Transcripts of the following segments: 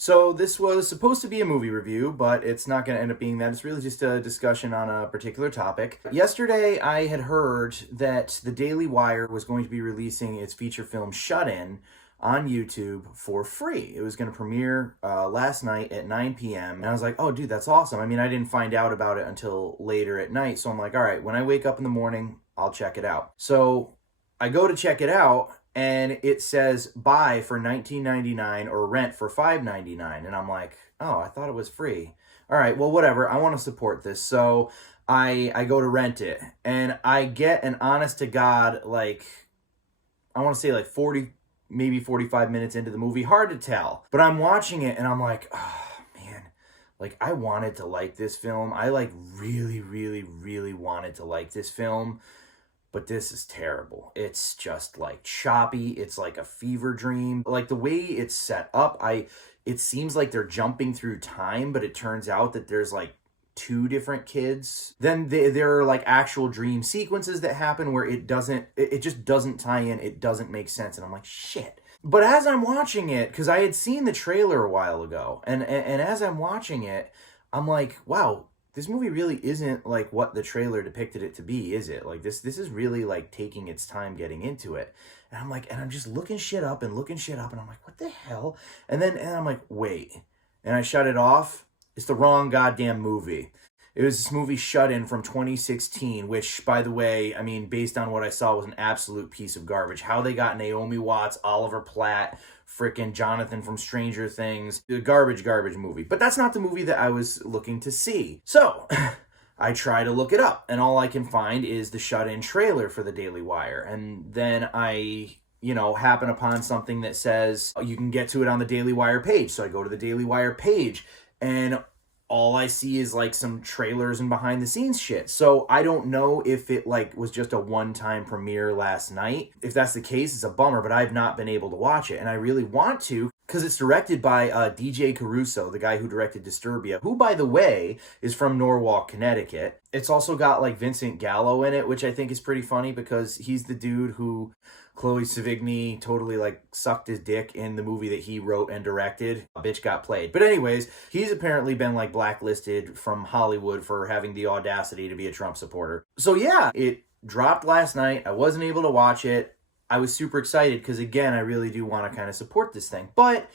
So this was supposed to be a movie review, but it's not going to end up being that. It's really just a discussion on a particular topic. Yesterday, I had heard that the Daily Wire was going to be releasing its feature film Shut-In on YouTube for free. It was going to premiere last night at 9 p.m. And I was like, oh, dude, that's awesome. I mean, I didn't find out about it until later at night. So I'm like, all right, when I wake up in the morning, I'll check it out. So I go to check it out, and it says buy for $19.99 or rent for $5.99. And I'm like, oh, I thought it was free. All right, well, whatever. I want to support this. So I go to rent it, and I get an honest to God, like, I want to say like 40, maybe 45 minutes into the movie. Hard to tell. But I'm watching it, and I'm like, oh, man. Like, I wanted to like this film. I, like, really, really, really wanted to like this film. But this is terrible. It's just like choppy. It's like a fever dream. Like the way it's set up, it seems like they're jumping through time, but it turns out that there's like two different kids. Then there are like actual dream sequences that happen where it just doesn't tie in. It doesn't make sense. And I'm like, shit. But as I'm watching it, because I had seen the trailer a while ago, and as I'm watching it, I'm like, wow, this movie really isn't like what the trailer depicted it to be, is it? Like this is really like taking its time getting into it. And I'm like, and I'm just looking shit up, and I'm like, what the hell? And I'm like, wait. And I shut it off. It's the wrong goddamn movie. It was this movie Shut-In from 2016, which, by the way, I mean, based on what I saw, was an absolute piece of garbage. How they got Naomi Watts, Oliver Platt, frickin' Jonathan from Stranger Things. A garbage movie. But that's not the movie that I was looking to see. So, I try to look it up, and all I can find is the Shut-In trailer for the Daily Wire. And then I happen upon something that says you can get to it on the Daily Wire page. So I go to the Daily Wire page, and all I see is like some trailers and behind the scenes shit. So I don't know if it like was just a one-time premiere last night. If that's the case, it's a bummer, but I've not been able to watch it. And I really want to, because it's directed by DJ Caruso, the guy who directed Disturbia, who, by the way, is from Norwalk, Connecticut. It's also got like Vincent Gallo in it, which I think is pretty funny because he's the dude who Chloe Sevigny totally like sucked his dick in the movie that he wrote and directed. A bitch got played. But anyways, he's apparently been like blacklisted from Hollywood for having the audacity to be a Trump supporter. So yeah, it dropped last night. I wasn't able to watch it. I was super excited because, again, I really do want to kind of support this thing. But,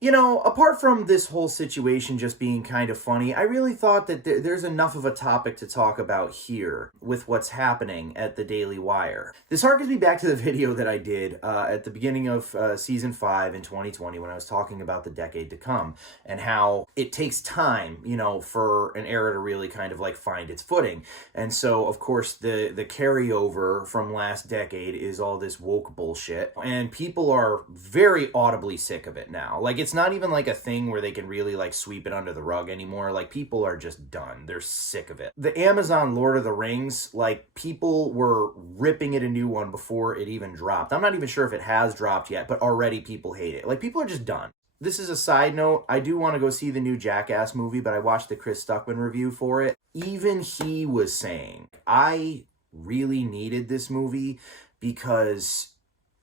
apart from this whole situation just being kind of funny, I really thought that there's enough of a topic to talk about here with what's happening at the Daily Wire. This harkens me back to the video that I did at the beginning of season 5 in 2020 when I was talking about the decade to come and how it takes time, for an era to really kind of like find its footing. And so, of course, the carryover from last decade is all this woke bullshit. And people are very audibly sick of it now. Like, it's not even like a thing where they can really like sweep it under the rug anymore. Like, people are just done. They're sick of it. The Amazon Lord of the Rings, like, people were ripping it a new one before it even dropped. I'm not even sure if it has dropped yet, but already people hate it. Like, people are just done. This is a side note. I do want to go see the new Jackass movie, but I watched the Chris Stuckman review for it. Even he was saying, I really needed this movie because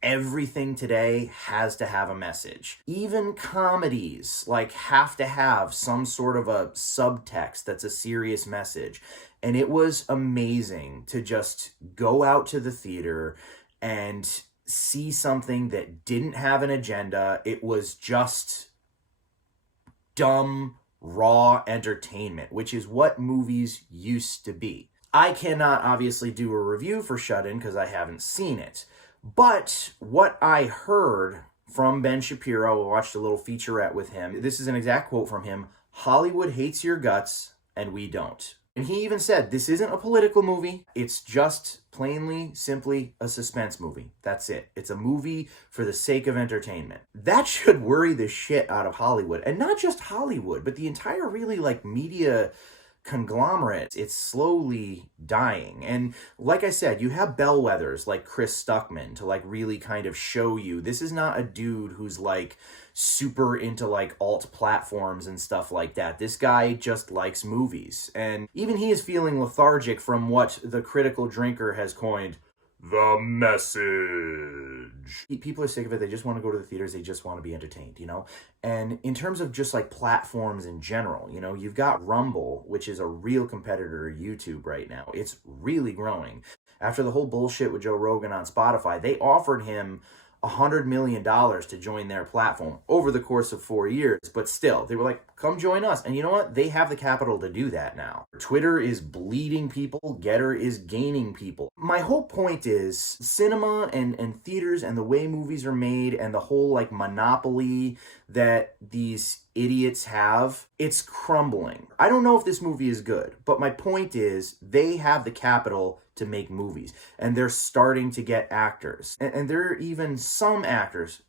everything today has to have a message. Even comedies like have to have some sort of a subtext that's a serious message. And it was amazing to just go out to the theater and see something that didn't have an agenda. It was just dumb, raw entertainment, which is what movies used to be. I cannot obviously do a review for Shut-In because I haven't seen it. But what I heard from Ben Shapiro, I watched a little featurette with him. This is an exact quote from him. Hollywood hates your guts, and we don't. And he even said, this isn't a political movie. It's just plainly, simply a suspense movie. That's it. It's a movie for the sake of entertainment. That should worry the shit out of Hollywood. And not just Hollywood, but the entire really like media conglomerate. It's slowly dying. And like I said, you have bellwethers like Chris Stuckman to like really kind of show you this is not a dude who's like super into like alt platforms and stuff like that. This guy just likes movies. And even he is feeling lethargic from what the critical drinker has coined The message. People are sick of it. They just want to go to the theaters. They just want to be entertained, you know? And in terms of just like platforms in general, you know, you've got Rumble, which is a real competitor to YouTube right now. It's really growing. After the whole bullshit with Joe Rogan on Spotify, they offered him $100 million to join their platform over the course of 4 years. But still, they were like, come join us. And you know what? They have the capital to do that now. Twitter is bleeding people. Getter is gaining people. My whole point is cinema and theaters and the way movies are made and the whole like monopoly that these idiots have, it's crumbling. I don't know if this movie is good, but my point is they have the capital to make movies and they're starting to get actors. And there are even some actors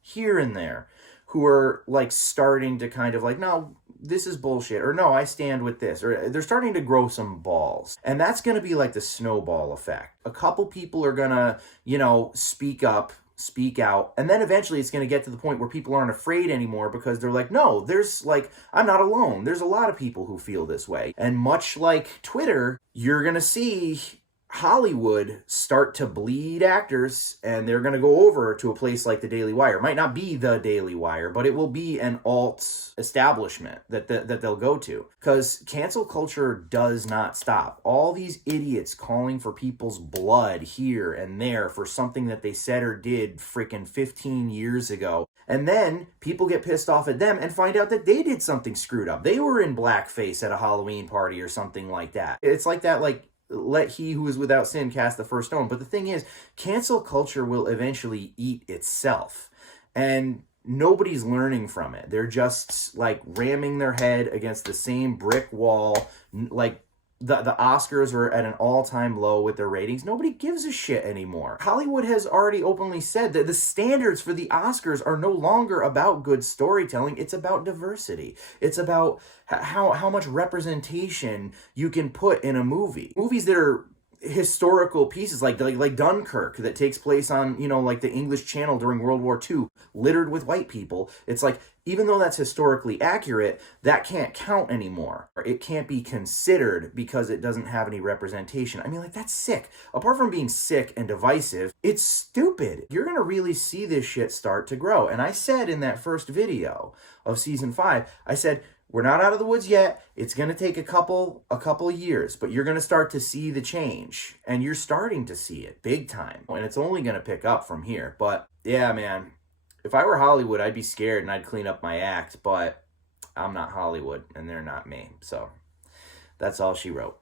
here and there who are like starting to kind of like, no, this is bullshit, or no, I stand with this, or they're starting to grow some balls. And that's going to be like the snowball effect. A couple people are going to, you know, speak up, speak out, and then eventually it's going to get to the point where people aren't afraid anymore because they're like, no, there's like, I'm not alone. There's a lot of people who feel this way. And much like Twitter, you're going to see Hollywood start to bleed actors, and they're going to go over to a place like the Daily Wire. It might not be the Daily Wire, but it will be an alt establishment that they'll go to, because cancel culture does not stop. All these idiots calling for people's blood here and there for something that they said or did freaking 15 years ago. And then people get pissed off at them and find out that they did something screwed up. They were in blackface at a Halloween party or something like that. It's like that, like, let he who is without sin cast the first stone. But the thing is, cancel culture will eventually eat itself. And nobody's learning from it. They're just like ramming their head against the same brick wall. Like the Oscars are at an all-time low with their ratings. Nobody gives a shit anymore. Hollywood has already openly said that the standards for the Oscars are no longer about good storytelling. It's about diversity. It's about how much representation you can put in a movie. Movies that are historical pieces like Dunkirk that takes place on, you know, like the English Channel during World War II, littered with white people. It's like, even though that's historically accurate, that can't count anymore. It can't be considered because it doesn't have any representation. I mean, like, that's sick. Apart from being sick and divisive, it's stupid. You're gonna really see this shit start to grow. And I said in that first video of season 5, I said, we're not out of the woods yet. It's going to take a couple of years, but you're going to start to see the change, and you're starting to see it big time. And it's only going to pick up from here. But yeah, man, if I were Hollywood, I'd be scared and I'd clean up my act, but I'm not Hollywood and they're not me. So that's all she wrote.